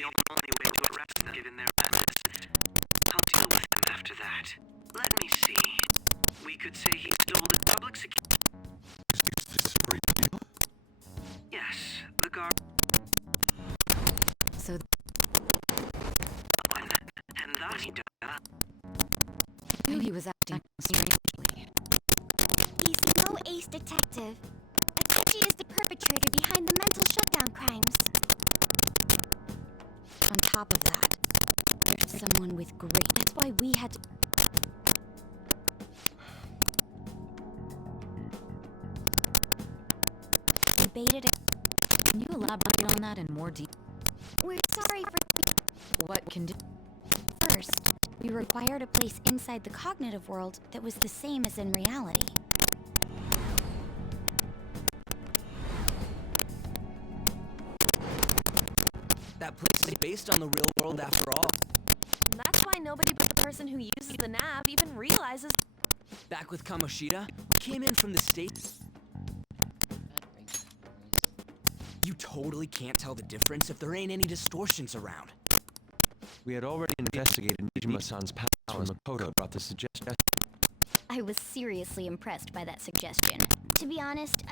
the only way to arrest them given their madness. I'll deal with them after that. Let me see. We could say he stole the public security. Is this real? Yes, the guard. So One. And that he knew he was acting strangely. He's no ace detective. Akechi is the perpetrator behind the mental shutdown crimes. On top of that, there's someone with great... That's why we had to... Debated it. Can you elaborate on that in more detail? We're sorry for... What can do... First, we required a place inside the cognitive world that was the same as in reality. That place is based on the real world after all. That's why nobody but the person who uses the nav even realizes. Back with Kamoshida, we came in from the States. You totally can't tell the difference if there ain't any distortions around. We had already investigated Nijima-san's past when Makoto brought the suggestion. I was seriously impressed by that suggestion. To be honest,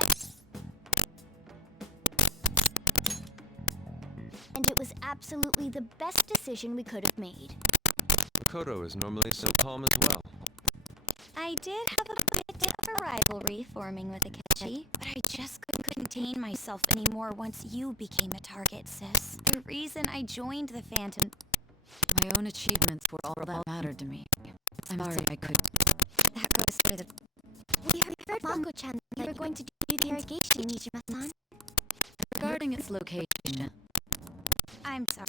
and it was absolutely the best decision we could have made. Makoto is normally so calm as well. I did have a bit of a rivalry forming with Akechi, but I just couldn't contain myself anymore once you became a target, sis. The reason I joined the Phantom... My own achievements were all that mattered to me. I'm sorry I could... That goes for the... We heard Mako-chan that you were going to do the interrogation, Nijima-san. Regarding its location... I'm sorry.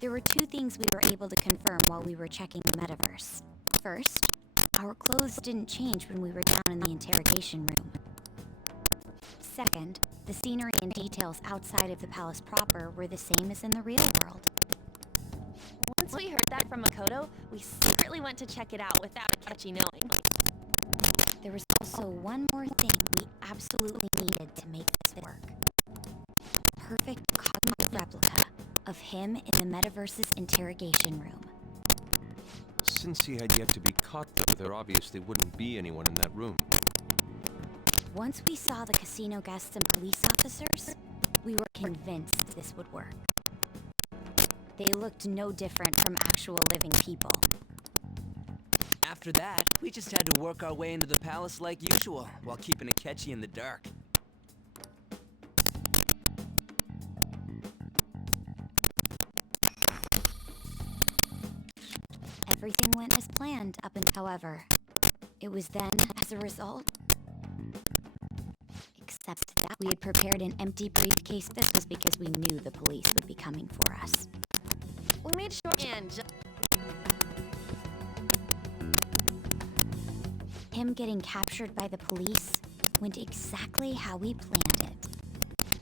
There were two things we were able to confirm while we were checking the metaverse. First, our clothes didn't change when we were down in the interrogation room. Second, the scenery and details outside of the palace proper were the same as in the real world. Once we heard that from Makoto, we secretly went to check it out without Akechi knowing. There was also one more thing we absolutely needed to make this work. Perfect cognitive replica of him in the metaverse's interrogation room. Since he had yet to be caught, though, there obviously wouldn't be anyone in that room. Once we saw the casino guests and police officers, we were convinced this would work. They looked no different from actual living people. After that, we just had to work our way into the palace like usual, while keeping Akechi in the dark. Everything went as planned up until, however, it was then, as a result, except that we had prepared an empty briefcase. This was because we knew the police would be coming for us. We made sure and Him getting captured by the police went exactly how we planned it.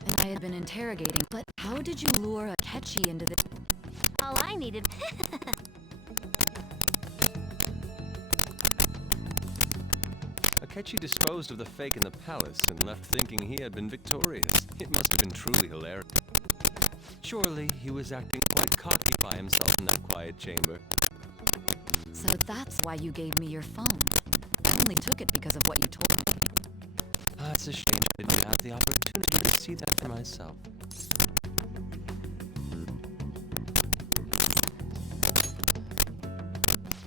And I had been interrogating, but how did you lure Akechi into the... all I needed. Akechi disposed of the fake in the palace and left thinking he had been victorious. It must have been truly hilarious. Surely he was acting quite cocky by himself in that quiet chamber. So that's why you gave me your phone. I only took it because of what you told me. It's a shame I didn't have the opportunity to see that for myself.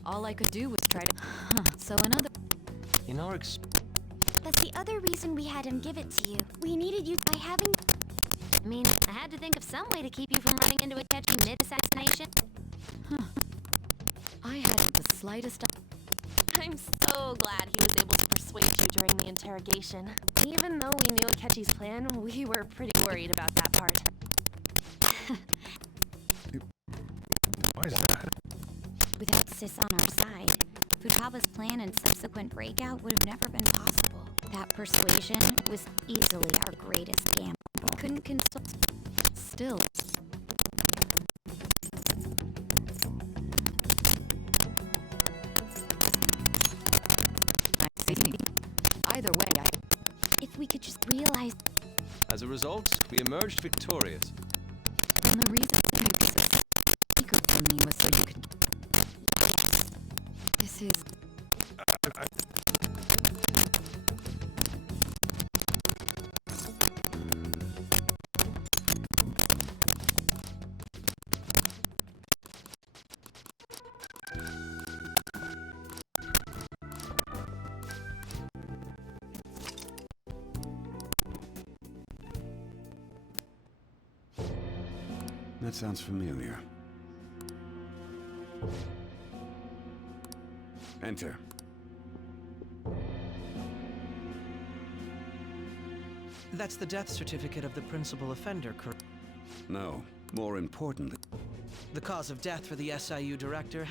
All I could do was try to... So another... In our That's the other reason we had him give it to you. We needed you by having... I mean, I had to think of some way to keep you from running into Akechi mid-assassination. I hadn't the slightest... I'm so glad he was able to persuade you during the interrogation. Even though we knew Akechi's plan, we were pretty worried about that part. Why is that? Without Sis on our side, Futaba's plan and subsequent breakout would have never been possible. That persuasion was easily our greatest gamble. We couldn't consult... Still... I see. Either way, If we could just realize... As a result, we emerged victorious. And the reason you kept it secret from me was so you could... This is... That sounds familiar. Enter. That's the death certificate of the principal offender, correct? No, more importantly, The cause of death for the SIU director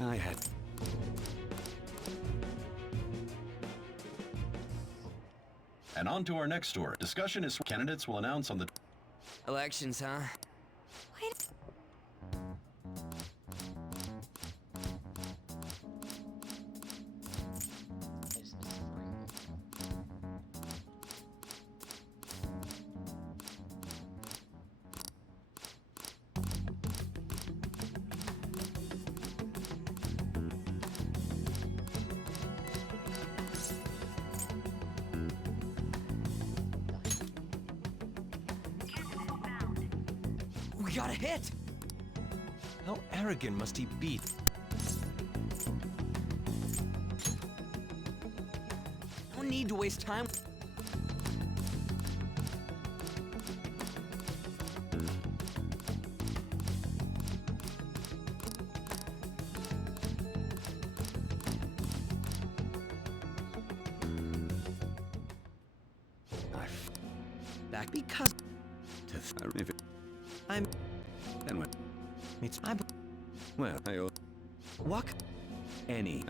I had... And on to our next story. Discussion is candidates will announce on the... Elections, huh? Wait. We got a hit! How arrogant must he be? No need to waste time. Back because I'm... And what? I'm... Well, I owe What? any...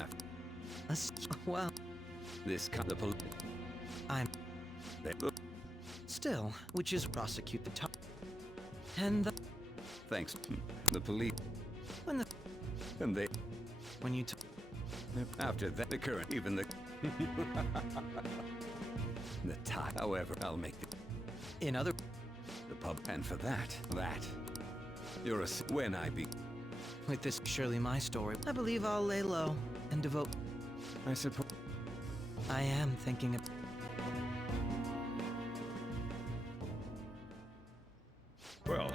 Well, This the police... I'm... Still, which is prosecute the top. And the... Thanks. The police... When the... And they... When you After that, the current... Even the... The tie. However, I'll make the... In other... The pub... And for that... You're a... When I be... With this surely my story, I believe I'll lay low and devote... I suppose... I am thinking of... Well,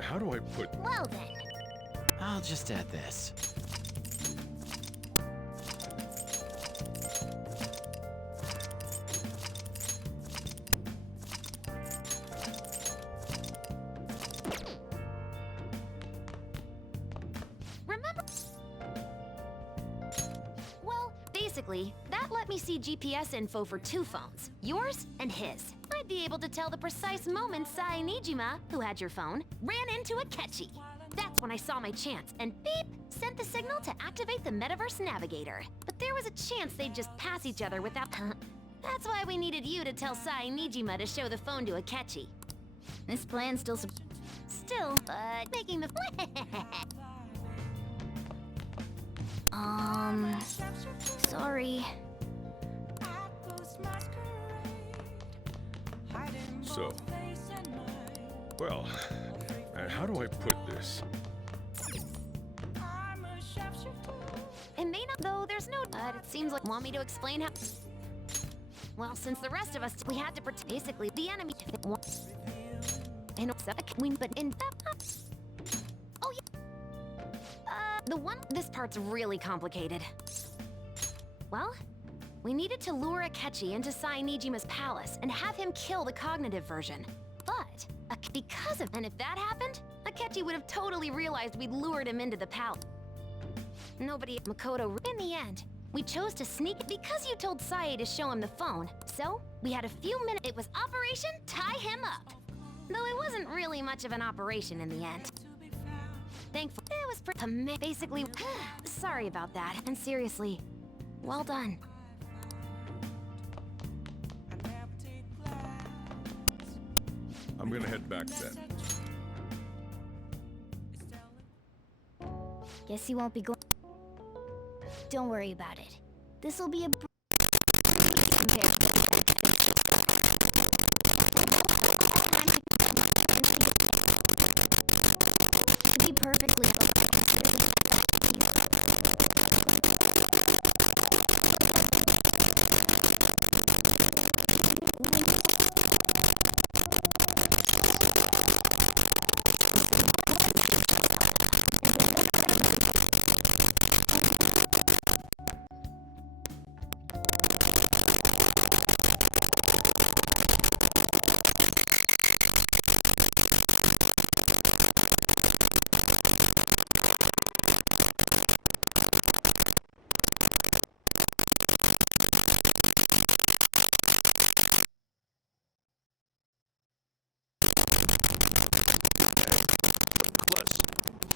how do I put... Well then. I'll just add this. Remember? Well, basically, that let me see GPS info for 2 phones, yours and his. I'd be able to tell the precise moment Sai Nijima, who had your phone, ran into Akechi. That's when I saw my chance, and beep, sent the signal to activate the Metaverse Navigator. But there was a chance they'd just pass each other without... That's why we needed you to tell Sai Nijima to show the phone to Akechi. This plan still But making the... Sorry. So... Well, how do I put this? It may not, though there's no... But it seems like... Want me to explain how... Well, since the rest of us, we had to protect... Basically, the enemy... And but in... Oh, yeah. The one... This part's really complicated. Well, we needed to lure Akechi into Sai Nijima's palace and have him kill the cognitive version. But, because of... And if that happened, Akechi would have totally realized we'd lured him into the palace. Nobody at Makoto... In the end, we chose to sneak because you told Sae to show him the phone. So, we had a few minutes... It was Operation Tie Him Up. Though it wasn't really much of an operation in the end. Thankfully, it was pretty... Basically... Sorry about that. And seriously, well done. I'm gonna head back then. Guess you won't be going. Don't worry about it. This'll be a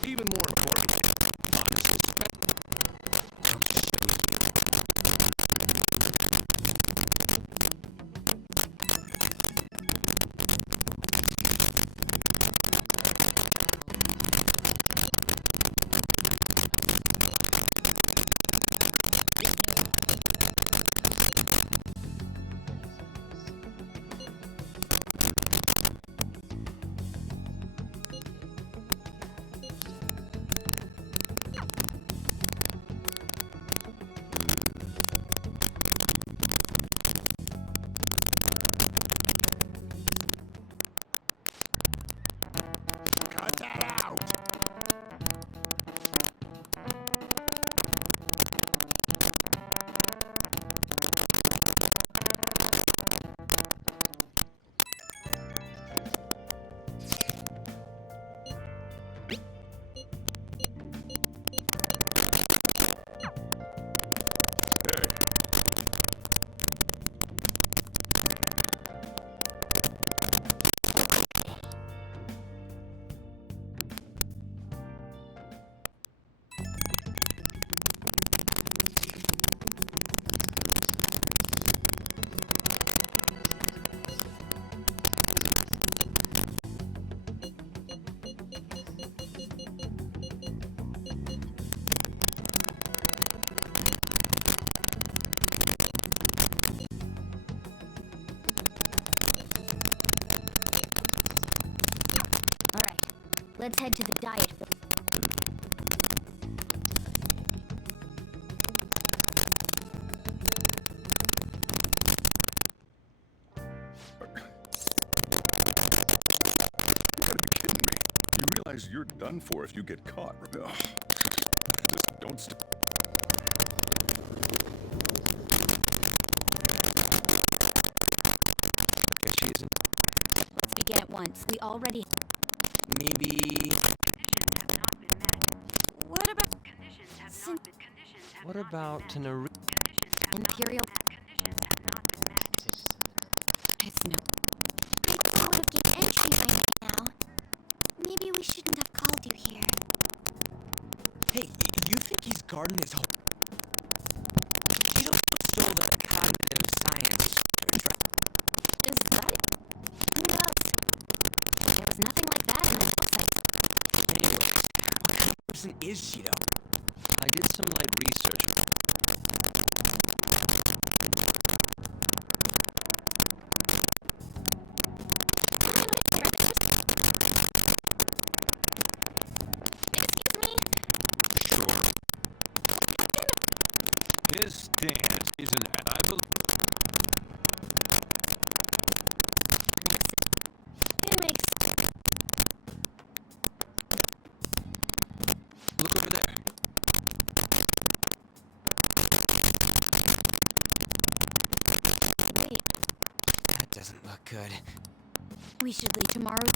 even more importantly, unsuspecting. I'll show you. Cut that out! Alright, let's head to the diet. Are you kidding me? You realize you're done for if you get caught. Ugh. Just don't Guess she isn't. Let's begin at once. We already... Maybe. What about... What about an arena? Imperial... It's no... People would have gained entry by now. Maybe we shouldn't have called you here. Hey, you think he's guarding his whole... Cheeto stole the cognitive science. Is that it? Who knows? There was nothing like that in the website. Anyways, what kind of person is Cheeto? I did some light research. Excuse me? Sure. His stance is an It makes... Look over there. Wait, That doesn't look good. we should leave tomorrow.